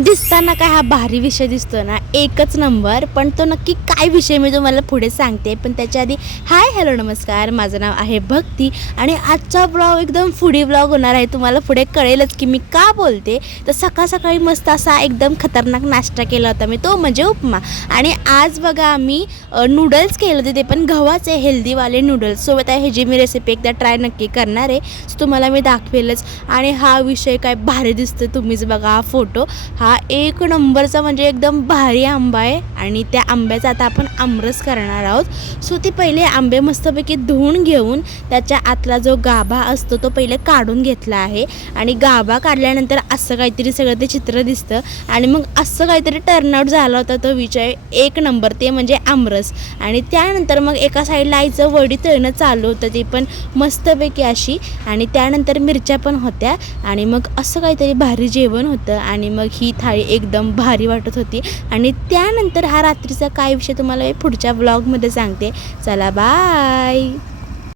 दिसताना काय हा भारी विषय दिसतो ना, एकच नंबर. पण तो नक्की काय विषय मी तुम्हाला पुढे सांगते. पण त्याच्या आधी हाय हॅलो नमस्कार, माझं नाव आहे भक्ती आणि आजचा ब्लॉग एकदम फूडी ब्लॉग होणार आहे. तुम्हाला पुढे कळेलच की मी का बोलते. तर सकाळ सकाळी मस्त असा एकदम खतरनाक नाश्ता केला होता मी, तो म्हणजे उपमा. आणि आज बघा आम्ही नूडल्स केले होते, ते पण गव्हाचे हेल्दीवाले नूडल्स. सोबत आहे ह्याची मी रेसिपी एकदा ट्राय नक्की करणार आहे, सो तुम्हाला मी दाखवेलच. आणि हा विषय काय भारी दिसतो, तुम्हीच बघा हा फोटो. हा एक नंबरचा म्हणजे एकदम भारी आंबा आहे आणि त्या आंब्याचा आता आपण आमरस करणार आहोत. सो ते पहिले आंबे मस्तपैकी धुवून घेऊन त्याच्या आतला जो गाभा असतो तो पहिले काढून घेतला आहे. आणि गाभा काढल्यानंतर असं काहीतरी सगळं ते चित्र दिसतं आणि मग असं काहीतरी टर्नआउट झाला होता तो विषय एक नंबर, ते म्हणजे आमरस. आणि त्यानंतर मग एका साईडला आईचं वडी तळणं चालू होतं, ते पण मस्तपैकी अशी. आणि त्यानंतर मिरच्या पण होत्या आणि मग असं काहीतरी भारी जेवण होतं. आणि मग ही थाळी एकदम भारी वाटत होती. आणि त्यानंतर हा रात्रीचा काय विषय तुम्हाला मी पुढच्या ब्लॉगमध्ये सांगते. चला बाय.